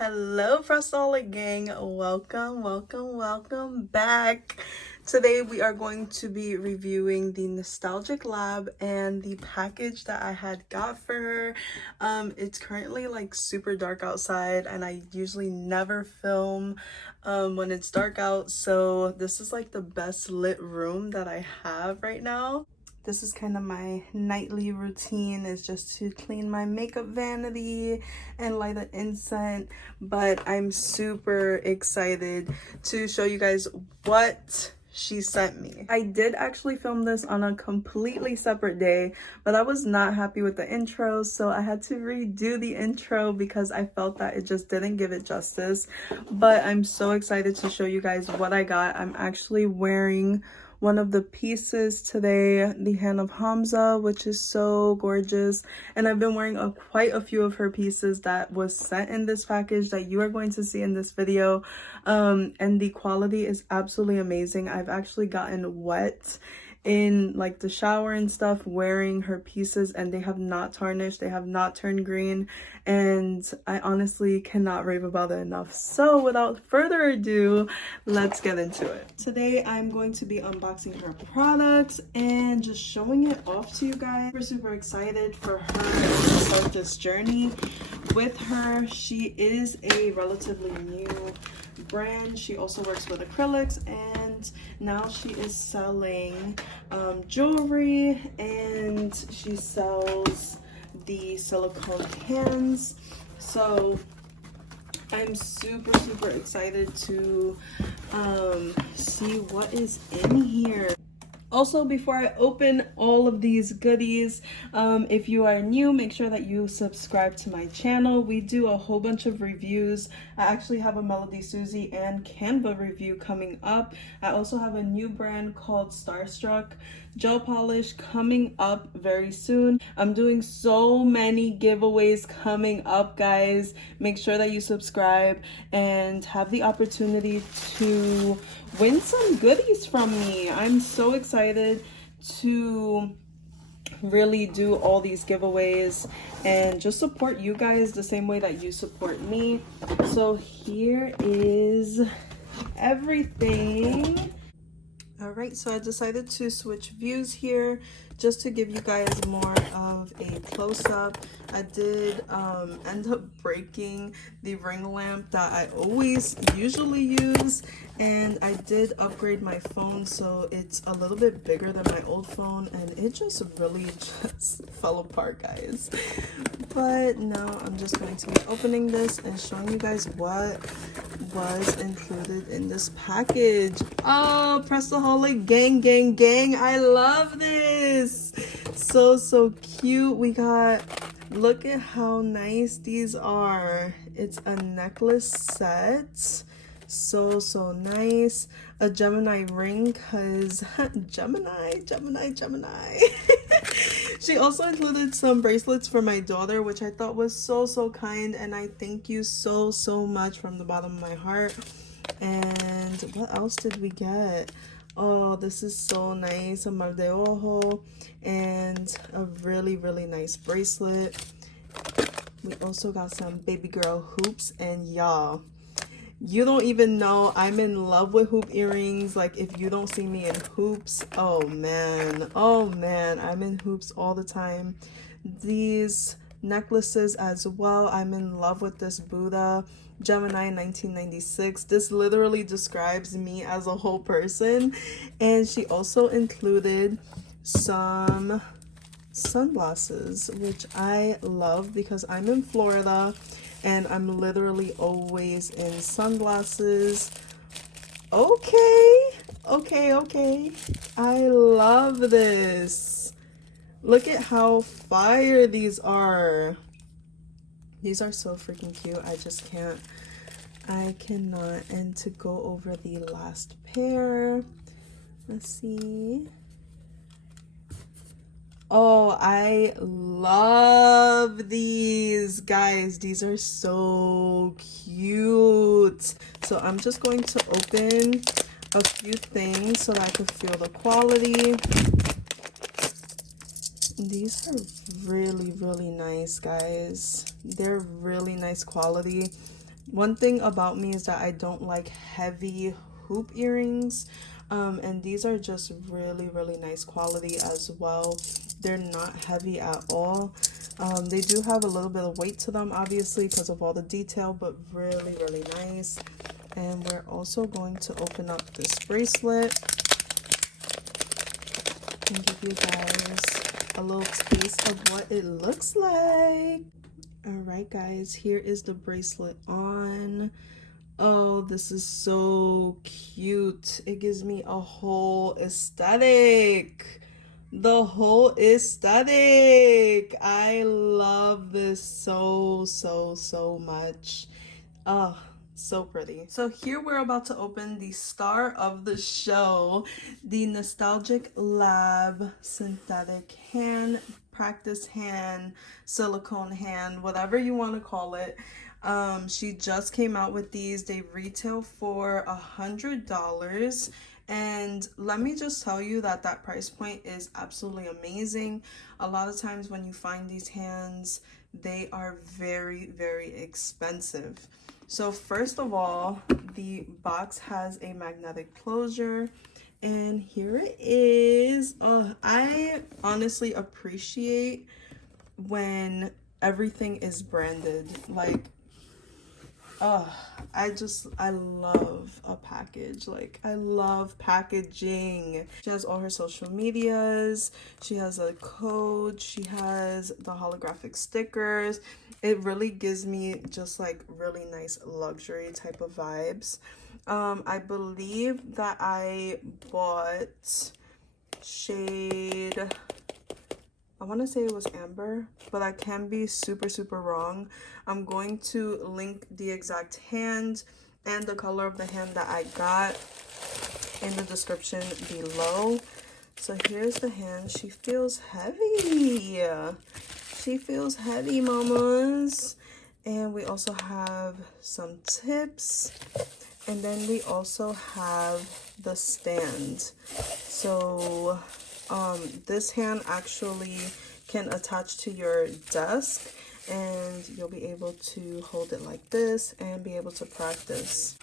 Hello, Frostaholic gang. Welcome back. Today we are going to be reviewing the Nostalgic Lab and the package that I had got for her. It's currently like super dark outside and I usually never film when it's dark out, so this is like the best lit room that I have right now. This is kind of my nightly routine, is just to clean my makeup vanity and light an incense. But I'm super excited to show you guys what she sent me. I did actually film this on a completely separate day, but I was not happy with the intro, so I had to redo the intro because I felt that it just didn't give it justice. But I'm so excited to show you guys what I got. I'm actually wearing one of the pieces today, the hand of Hamza, which is so gorgeous, and I've been wearing quite a few of her pieces that was sent in this package that you are going to see in this video, and the quality is absolutely amazing. I've actually gotten wet in like the shower and stuff wearing her pieces, and they have not tarnished, they have not turned green, and I honestly cannot rave about it enough. So without further ado, let's get into it. Today I'm going to be unboxing her products and just showing it off to you guys. We're super excited for her to start this journey with her. She is a relatively new brand. She also works with acrylics, and now she is selling jewelry, and she sells the silicone hands. So I'm super excited to see what is in here. Also, before I open all of these goodies, if you are new, make sure that you subscribe to my channel. We do a whole bunch of reviews. I actually have a Melody Susie and Canva review coming up. I also have a new brand called Starstruck gel polish coming up very soon. I'm doing so many giveaways coming up, guys. Make sure that you subscribe and have the opportunity to win some goodies from me. I'm so excited to really do all these giveaways and just support you guys the same way that you support me. So here is everything. All right, so I decided to switch views here just to give you guys more of a close-up. I did end up breaking the ring lamp that I always usually use, and I did upgrade my phone, so it's a little bit bigger than my old phone, and it just really just fell apart, guys. But now I'm just going to be opening this and showing you guys what was included in this package. Oh, Prestaholic gang, I love this. So cute. We got, look at how nice these are. It's a necklace set. So nice. A Gemini ring, because Gemini. She also included some bracelets for my daughter, which I thought was so kind, and I thank you so much from the bottom of my heart. And what else did we get? Oh, this is so nice. A mal de ojo and a really nice bracelet. We also got some baby girl hoops, and y'all, you don't even know I'm in love with hoop earrings. Like, if you don't see me in hoops, oh man, I'm in hoops all the time. These necklaces as well, I'm in love with this Buddha Gemini 1996. This literally describes me as a whole person. And she also included some sunglasses, which I love because I'm in Florida and I'm literally always in sunglasses. Okay. I love this. Look at how fire these are. These are so freaking cute. I cannot. And to go over the last pair, let's see. Oh, I love these, guys. These are so cute. So I'm just going to open a few things so that I can feel the quality. These are really nice, guys. They're really nice quality. One thing about me is that I don't like heavy hoop earrings, and these are just really, really nice quality as well. They're not heavy at all. They do have a little bit of weight to them, obviously, because of all the detail, but really, really nice. And we're also going to open up this bracelet and give you guys a little taste of what it looks like. All right, guys, here is the bracelet on. Oh, this is so cute. It gives me a whole aesthetic. The whole aesthetic. I love this so, so, so much. Oh, so pretty. So here we're about to open the star of the show, the Nostalgic Lab synthetic hand, practice hand, silicone hand, whatever you want to call it. She just came out with these. They retail for $100. And let me just tell you that that price point is absolutely amazing. A lot of times when you find these hands, they are very, very expensive. So first of all, the box has a magnetic closure, and here it is. Oh, I honestly appreciate when everything is branded. Like, oh, I love a package. Like, I love packaging. She has all her social medias. She has a code. She has the holographic stickers. It really gives me just like really nice luxury type of vibes. I believe that I bought shade, I want to say it was amber, but I can be super, super wrong. I'm going to link the exact hand and the color of the hand that I got in the description below. So here's the hand. She feels heavy. She feels heavy, mamas. And we also have some tips. And then we also have the stand. So this hand actually can attach to your desk, and you'll be able to hold it like this and be able to practice.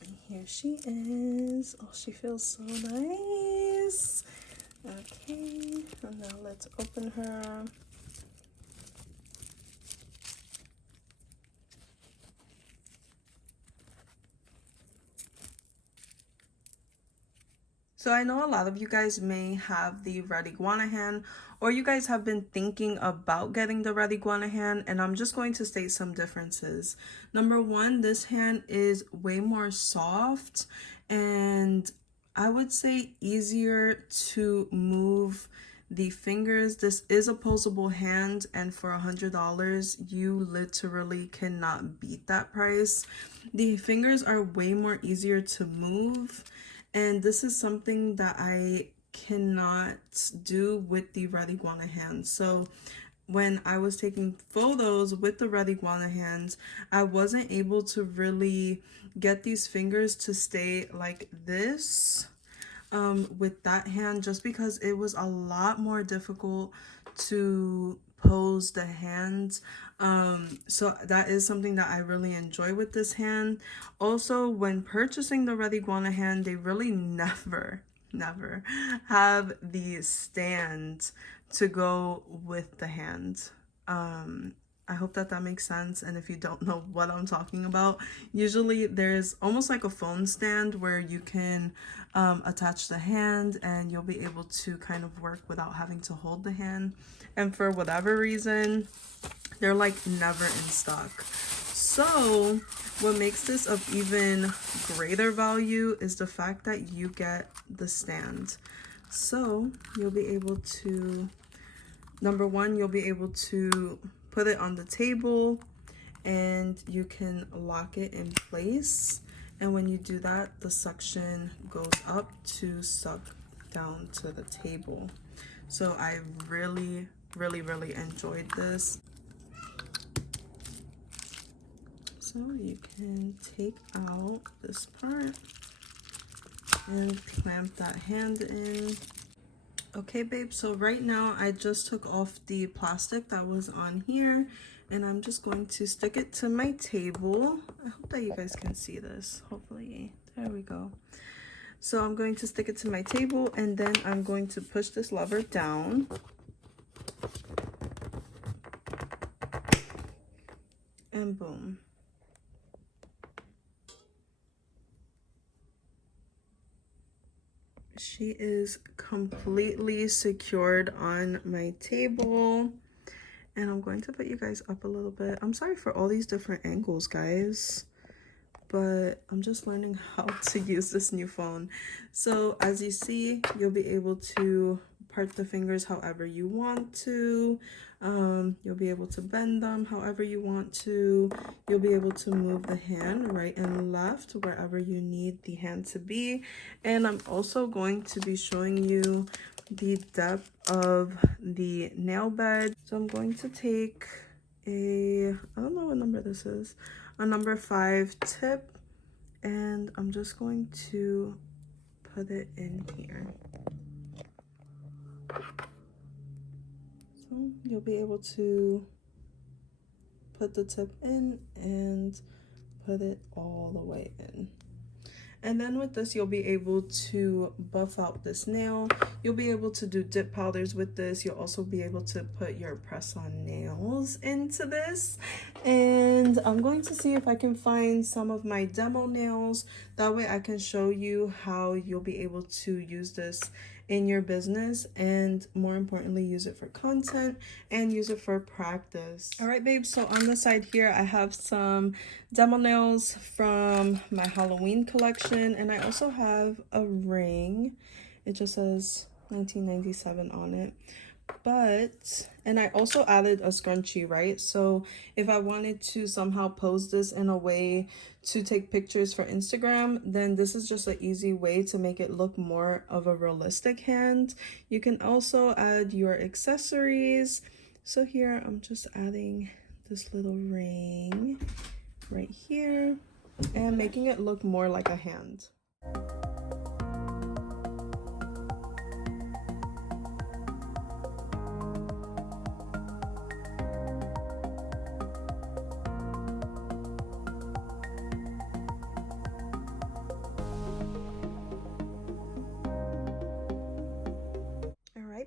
And here she is. Oh, she feels so nice. Okay, and now let's open her. So I know a lot of you guys may have the red iguana hand, or you guys have been thinking about getting the red iguana hand, and I'm just going to state some differences. Number one, this hand is way more soft, and I would say easier to move the fingers. This is a posable hand, and for $100, you literally cannot beat that price. The fingers are way more easier to move. And this is something that I cannot do with the red iguana hands. So when I was taking photos with the red iguana hands, I wasn't able to really get these fingers to stay like this with that hand, just because it was a lot more difficult to pose the hands. So that is something that I really enjoy with this hand. Also, when purchasing the red iguana hand, they really never have the stand to go with the hand. I hope that that makes sense. And if you don't know what I'm talking about, usually there's almost like a phone stand where you can attach the hand, and you'll be able to kind of work without having to hold the hand. And for whatever reason, they're like never in stock. So what makes this of even greater value is the fact that you get the stand. So you'll be able to, number one, you'll be able to put it on the table, and you can lock it in place. And when you do that, the suction goes up to suck down to the table. So I really enjoyed this. So you can take out this part and clamp that hand in. Okay, babe, so right now I just took off the plastic that was on here, And I'm just going to stick it to my table. I hope that you guys can see this. Hopefully, there we go. So I'm going to stick it to my table, and then I'm going to push this lever down. And boom. She is completely secured on my table. And I'm going to put you guys up a little bit. I'm sorry for all these different angles, guys, but I'm just learning how to use this new phone. So as you see, you'll be able to part the fingers however you want to. You'll be able to bend them however you want to. You'll be able to move the hand right and left wherever you need the hand to be. And I'm also going to be showing you the depth of the nail bed. So I'm going to take I don't know what number this is, a number 5 tip, and I'm just going to put it in here. So you'll be able to put the tip in and put it all the way in. And then with this, you'll be able to buff out this nail. You'll be able to do dip powders with this. You'll also be able to put your press-on nails into this. And I'm going to see if I can find some of my demo nails. That way I can show you how you'll be able to use this in your business, and more importantly, use it for content and use it for practice. All right, babes, so on the side here I have some demo nails from my Halloween collection, and I also have a ring. It just says 1997 on it. And I also added a scrunchie, right? So if I wanted to somehow pose this in a way to take pictures for Instagram, then this is just an easy way to make it look more of a realistic hand. You can also add your accessories. So here I'm just adding this little ring right here and making it look more like a hand.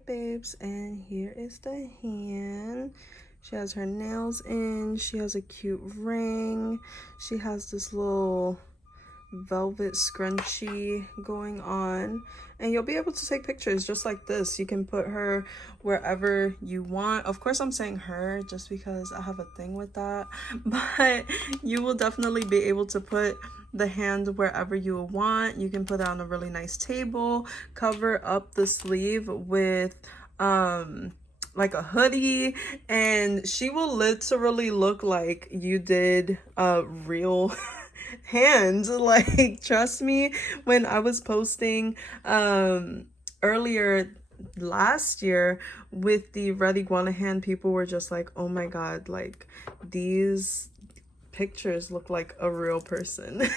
Babes, and here is the hand. She has her nails in, she has a cute ring, she has this little velvet scrunchie going on, and you'll be able to take pictures just like this. You can put her wherever you want. Of course I'm saying her just because I have a thing with that, but you will definitely be able to put the hand wherever you want. You can put it on a really nice table, cover up the sleeve with like a hoodie, and she will literally look like you did a real hand. Like, trust me, when I was posting earlier last year with the red iguana hand, people were just like, oh my god, like these pictures look like a real person.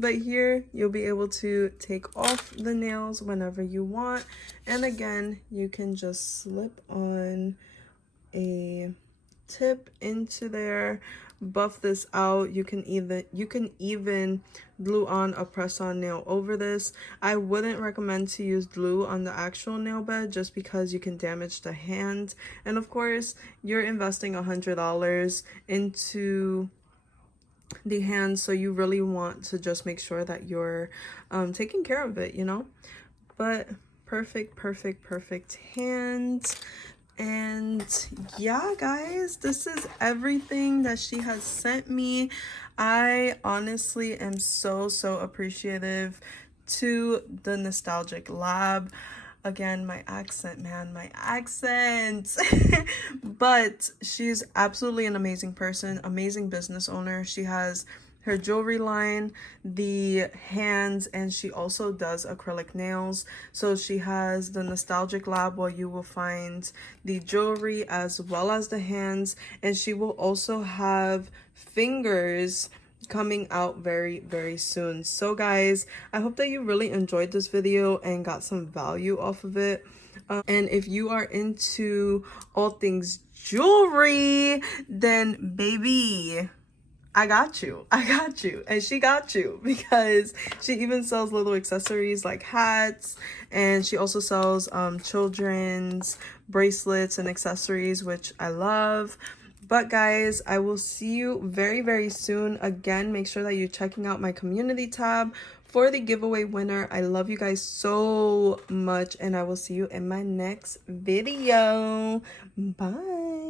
But here you'll be able to take off the nails whenever you want, and again you can just slip on a tip into there, buff this out. You can even glue on a press-on nail over this. I wouldn't recommend to use glue on the actual nail bed just because you can damage the hand, and of course you're investing $100 into the hand, so you really want to just make sure that you're taking care of it, you know. But perfect hand. And yeah, guys, this is everything that she has sent me. I honestly am so appreciative to the Nostalgic Lab. Again, my accent, man, my accent. But she's absolutely an amazing person, amazing business owner. She has her jewelry line, the hands, and she also does acrylic nails. So she has the Nostalgic Lab where you will find the jewelry as well as the hands, and she will also have fingers coming out very soon. So guys, I hope that you really enjoyed this video and got some value off of it. And if you are into all things jewelry, then baby, I got you. I got you. And she got you because she even sells little accessories like hats, and she also sells children's bracelets and accessories, which I love. But guys, I will see you very, very soon. Again, make sure that you're checking out my community tab for the giveaway winner. I love you guys so much, and I will see you in my next video. Bye.